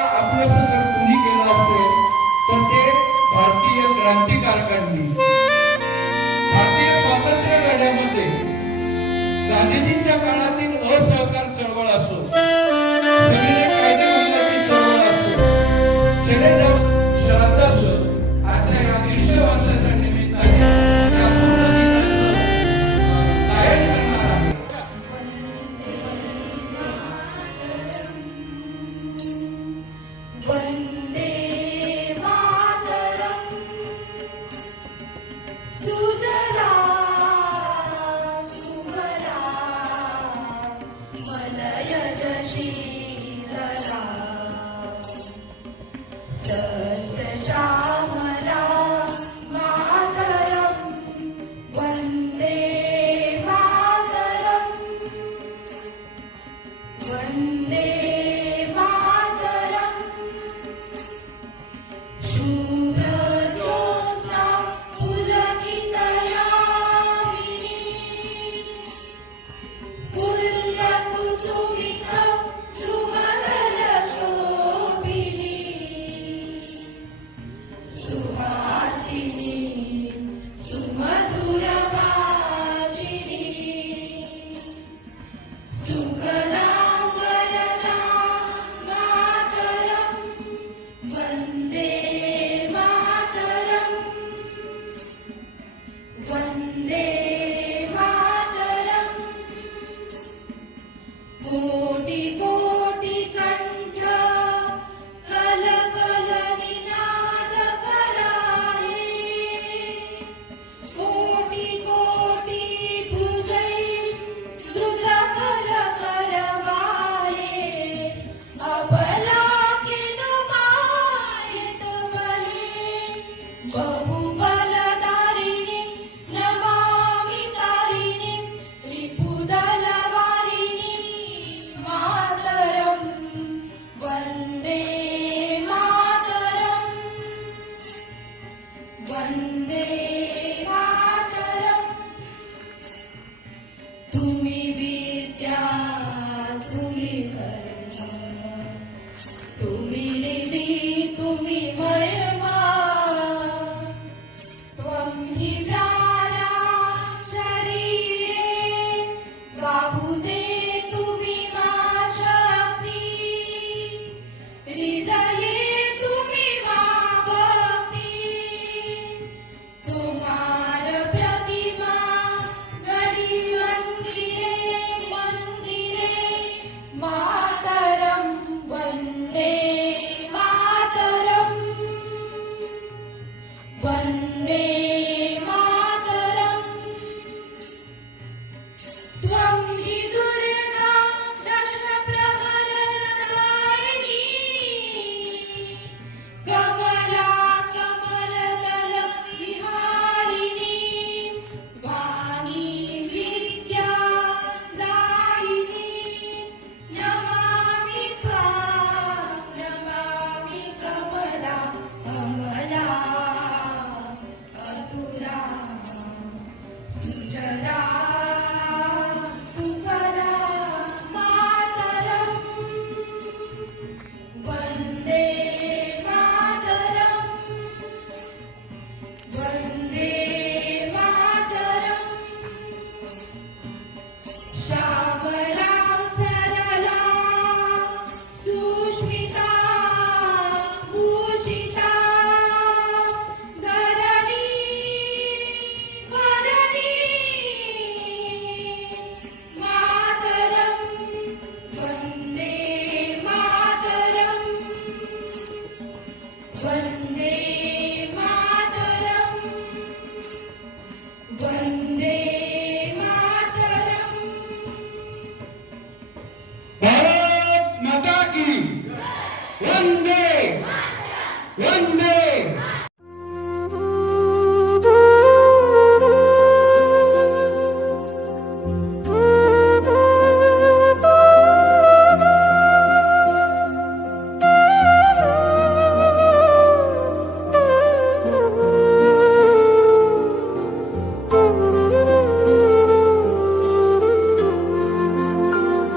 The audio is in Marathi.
आपलं जर कोणी केलं असेल तर ते भारतीय क्रांतिकारकांनी भारतीय स्वातंत्र्य लढ्यामध्ये गांधीजींच्या काळातील असहकार चळवळ असो, सविनय कायदेभंगाची चळवळ असो, चले जाऊ शरद असो, आजच्या या 150 वर्षाच्या निमित्ताने या पूर्ण दिनाचं गायन करणार आहे. वंदे मातरम सुजला सुफला मलयज शीतला सस्यश्यामला मातरम वंदे मातरम वंदे मातरम शुभ्रज्योत्स्ना पुलकितयामिनी पुल्लकुसुमितं सुमदलशोभिनी सुहासिनी सुमधुरभाषिणी सुखदां वरदां मातरं वन्दे मातरं वन्दे मातरं कोटि कोटि कंठ कल कल निनाद कराए कोटि कोटि भुजै सुध कर करवाए अबला के नमाए तुमरे बहुबलधारिणी नमामि तारिणी रिपुदलवारिणी मातरं वन्दे मातरं वन्दे मातरं तुम्ही विद्या तुम्ही कर्म तुम्ही निधी तुम्ही महिमा त्वं हि प्राणा शरीरे बाहुदे तुम्ही मा शक्ती हृदये तुम्ही मा भक्ती तुम्हार प्रतिमा गडी मंदिरे मंदिरे मातरं वन्दे मातरं वन्दे मातरं त्वं हि दुर्गा दशप्रहरनारिणी कमला कमलदल विहारिणी वाणी विद्या दायिनी नमामि त्वां नमामि कमला अमला अतुला सुजला सुफला मातरं वन्दे मातरं वन्दे मातरं श्यामला सरला सुष्मिता भूषिता धरणी वरणी मातरं वन्दे मातरं वन्दे मातरं वन्दे मातरं भारत माता की वंदे वंदे